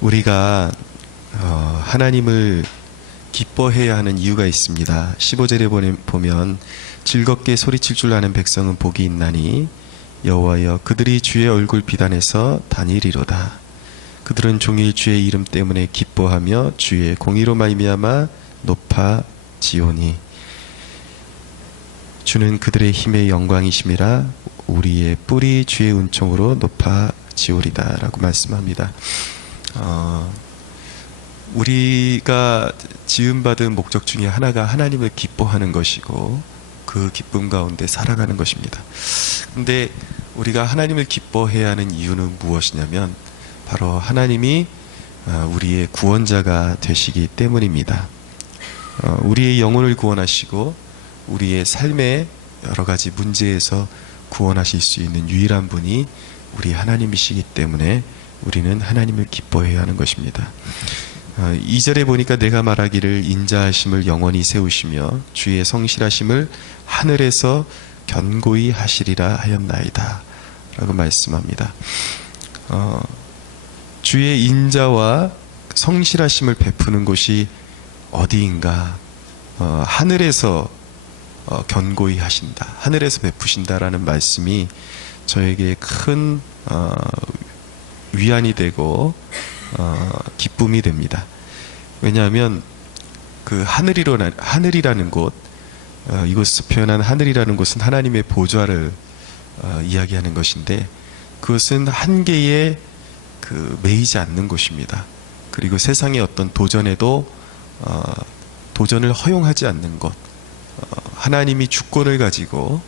우리가 하나님을 기뻐해야 하는 이유가 있습니다. 15절에 보면 즐겁게 소리칠 줄 아는 백성은 복이 있나니 여호와여 그들이 주의 얼굴 비단에서 다니리로다. 그들은 종일 주의 이름 때문에 기뻐하며 주의 공의로 말미암아 높아지오니 주는 그들의 힘의 영광이심이라 우리의 뿔이 주의 은총으로 높아지오리다 라고 말씀합니다. 우리가 지음받은 목적 중에 하나가 하나님을 기뻐하는 것이고 그 기쁨 가운데 살아가는 것입니다. 근데 우리가 하나님을 기뻐해야 하는 이유는 무엇이냐면 바로 하나님이 우리의 구원자가 되시기 때문입니다. 우리의 영혼을 구원하시고 우리의 삶의 여러 가지 문제에서 구원하실 수 있는 유일한 분이 우리 하나님이시기 때문에 우리는 하나님을 기뻐해야 하는 것입니다. 2절에 보니까 내가 말하기를 인자하심을 영원히 세우시며 주의 성실하심을 하늘에서 견고히 하시리라 하였나이다 라고 말씀합니다. 주의 인자와 성실하심을 베푸는 곳이 어디인가? 하늘에서 견고히 하신다, 하늘에서 베푸신다라는 말씀이 저에게 큰 위안이 되고 기쁨이 됩니다. 왜냐하면 그 하늘이라는 곳, 이곳에서 표현한 하늘이라는 곳은 하나님의 보좌를 이야기하는 것인데 그것은 한계에 매이지 않는 곳입니다. 그리고 세상의 어떤 도전에도 도전을 허용하지 않는 곳, 하나님이 주권을 가지고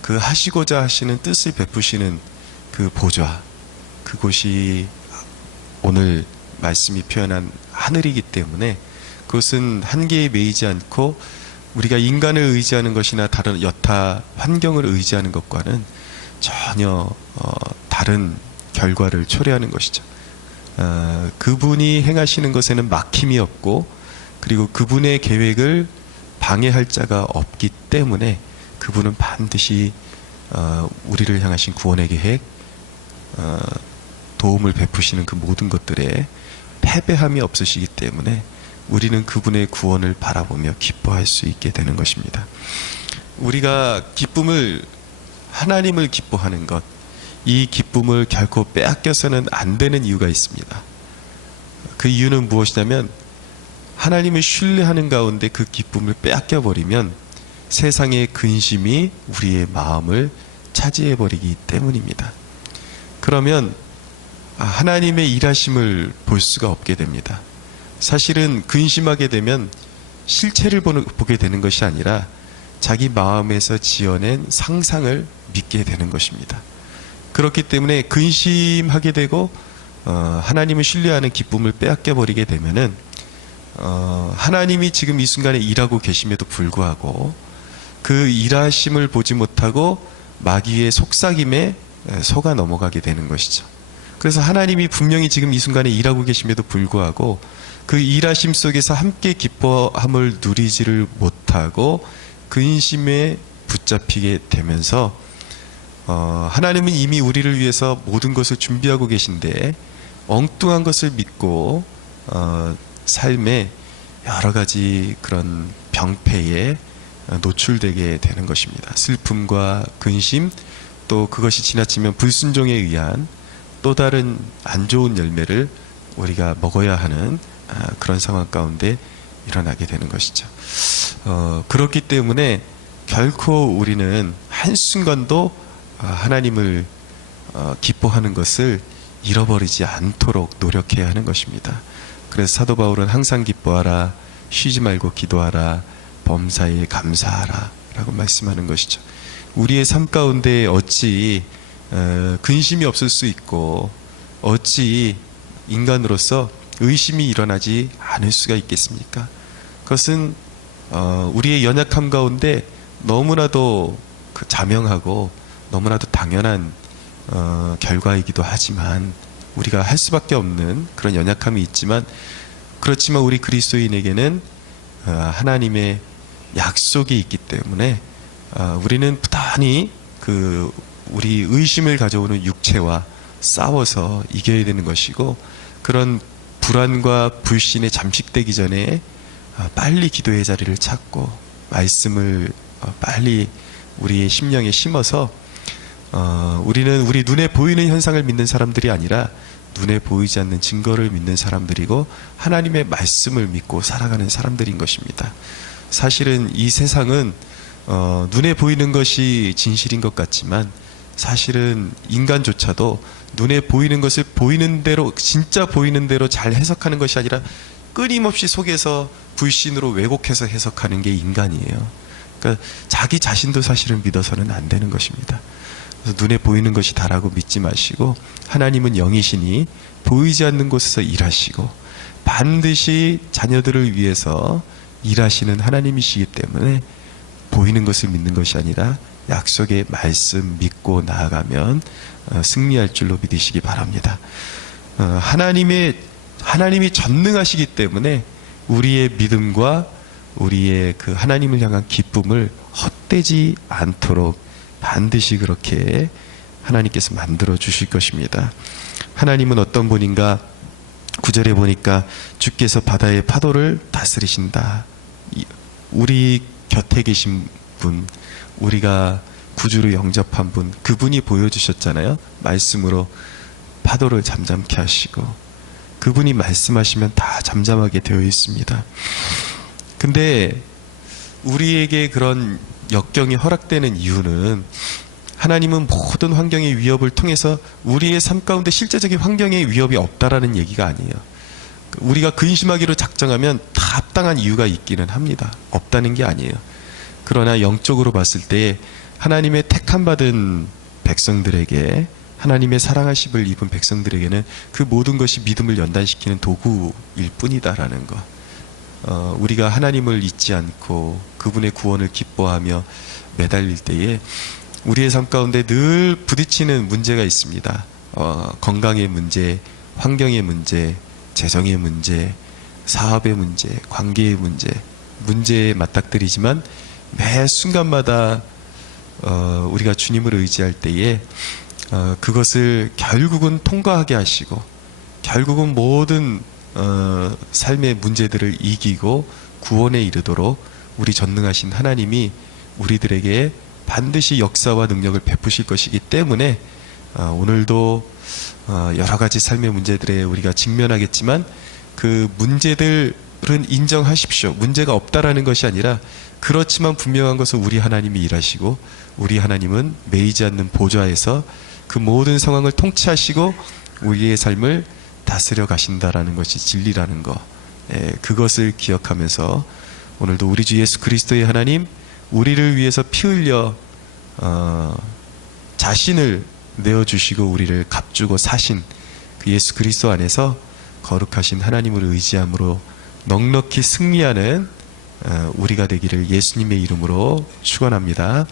그 하시고자 하시는 뜻을 베푸시는 그 보좌, 그곳이 오늘 말씀이 표현한 하늘이기 때문에 그것은 한계에 매이지 않고 우리가 인간을 의지하는 것이나 다른 여타 환경을 의지하는 것과는 전혀 다른 결과를 초래하는 것이죠. 그분이 행하시는 것에는 막힘이 없고 그리고 그분의 계획을 방해할 자가 없기 때문에 그분은 반드시 우리를 향하신 구원의 계획, 도움을 베푸시는 그 모든 것들에 패배함이 없으시기 때문에 우리는 그분의 구원을 바라보며 기뻐할 수 있게 되는 것입니다. 우리가 하나님을 기뻐하는 것, 이 기쁨을 결코 빼앗겨서는 안 되는 이유가 있습니다. 그 이유는 무엇이냐면 하나님을 신뢰하는 가운데 그 기쁨을 빼앗겨 버리면 세상의 근심이 우리의 마음을 차지해 버리기 때문입니다. 그러면 하나님의 일하심을 볼 수가 없게 됩니다. 사실은 근심하게 되면 실체를 보게 되는 것이 아니라 자기 마음에서 지어낸 상상을 믿게 되는 것입니다. 그렇기 때문에 근심하게 되고 하나님을 신뢰하는 기쁨을 빼앗겨 버리게 되면은 하나님이 지금 이 순간에 일하고 계심에도 불구하고 그 일하심을 보지 못하고 마귀의 속삭임에 속아 넘어가게 되는 것이죠. 그래서 하나님이 분명히 지금 이 순간에 일하고 계심에도 불구하고 그 일하심 속에서 함께 기뻐함을 누리지를 못하고 근심에 붙잡히게 되면서 하나님은 이미 우리를 위해서 모든 것을 준비하고 계신데 엉뚱한 것을 믿고 삶에 여러 가지 그런 병폐에 노출되게 되는 것입니다. 슬픔과 근심, 또 그것이 지나치면 불순종에 의한 또 다른 안 좋은 열매를 우리가 먹어야 하는 그런 상황 가운데 일어나게 되는 것이죠. 그렇기 때문에 결코 우리는 한순간도 하나님을 기뻐하는 것을 잃어버리지 않도록 노력해야 하는 것입니다. 그래서 사도 바울은 항상 기뻐하라, 쉬지 말고 기도하라, 범사에 감사하라 라고 말씀하는 것이죠. 우리의 삶 가운데 어찌 근심이 없을 수 있고 어찌 인간으로서 의심이 일어나지 않을 수가 있겠습니까? 그것은 우리의 연약함 가운데 너무나도 자명하고 너무나도 당연한 결과이기도 하지만 우리가 할 수밖에 없는 그런 연약함이 있지만 그렇지만 우리 그리스도인에게는 하나님의 약속이 있기 때문에 우리는 여전히 우리 의심을 가져오는 육체와 싸워서 이겨야 되는 것이고, 그런 불안과 불신에 잠식되기 전에 빨리 기도의 자리를 찾고 말씀을 빨리 우리의 심령에 심어서 우리는 우리 눈에 보이는 현상을 믿는 사람들이 아니라 눈에 보이지 않는 증거를 믿는 사람들이고 하나님의 말씀을 믿고 살아가는 사람들인 것입니다. 사실은 이 세상은 눈에 보이는 것이 진실인 것 같지만 사실은 인간조차도 눈에 보이는 것을 보이는 대로, 진짜 보이는 대로 잘 해석하는 것이 아니라 끊임없이 속에서 불신으로 왜곡해서 해석하는 게 인간이에요. 그러니까 자기 자신도 사실은 믿어서는 안 되는 것입니다. 그래서 눈에 보이는 것이 다라고 믿지 마시고, 하나님은 영이시니 보이지 않는 곳에서 일하시고 반드시 자녀들을 위해서 일하시는 하나님이시기 때문에 보이는 것을 믿는 것이 아니라 약속의 말씀 믿고 나아가면 승리할 줄로 믿으시기 바랍니다. 하나님이 전능하시기 때문에 우리의 믿음과 우리의 그 하나님을 향한 기쁨을 헛되지 않도록 반드시 그렇게 하나님께서 만들어 주실 것입니다. 하나님은 어떤 분인가? 9절에 보니까 주께서 바다의 파도를 다스리신다. 우리 곁에 계신 분, 우리가 구주로 영접한 분, 그분이 보여주셨잖아요. 말씀으로 파도를 잠잠케 하시고, 그분이 말씀하시면 다 잠잠하게 되어 있습니다. 근데 우리에게 그런 역경이 허락되는 이유는, 하나님은 모든 환경의 위협을 통해서 우리의 삶 가운데 실제적인 환경의 위협이 없다라는 얘기가 아니에요. 우리가 근심하기로 작정하면 다 합당한 이유가 있기는 합니다. 없다는 게 아니에요. 그러나 영적으로 봤을 때 하나님의 택함받은 백성들에게, 하나님의 사랑하심을 입은 백성들에게는 그 모든 것이 믿음을 연단시키는 도구일 뿐이다라는 것. 우리가 하나님을 잊지 않고 그분의 구원을 기뻐하며 매달릴 때에 우리의 삶 가운데 늘 부딪히는 문제가 있습니다. 건강의 문제, 환경의 문제, 재정의 문제, 사업의 문제, 관계의 문제, 문제에 맞닥뜨리지만 매 순간마다 우리가 주님을 의지할 때에 그것을 결국은 통과하게 하시고, 결국은 모든 삶의 문제들을 이기고 구원에 이르도록 우리 전능하신 하나님이 우리들에게 반드시 역사와 능력을 베푸실 것이기 때문에 오늘도 여러 가지 삶의 문제들에 우리가 직면하겠지만 그 문제들은 인정하십시오. 문제가 없다라는 것이 아니라, 그렇지만 분명한 것은 우리 하나님이 일하시고 우리 하나님은 매이지 않는 보좌에서 그 모든 상황을 통치하시고 우리의 삶을 다스려 가신다라는 것이 진리라는 것, 그것을 기억하면서 오늘도 우리 주 예수 그리스도의 하나님, 우리를 위해서 피 흘려 자신을 내어주시고 우리를 값주고 사신 그 예수 그리스도 안에서 거룩하신 하나님을 의지함으로 넉넉히 승리하는 우리가 되기를 예수님의 이름으로 축원합니다.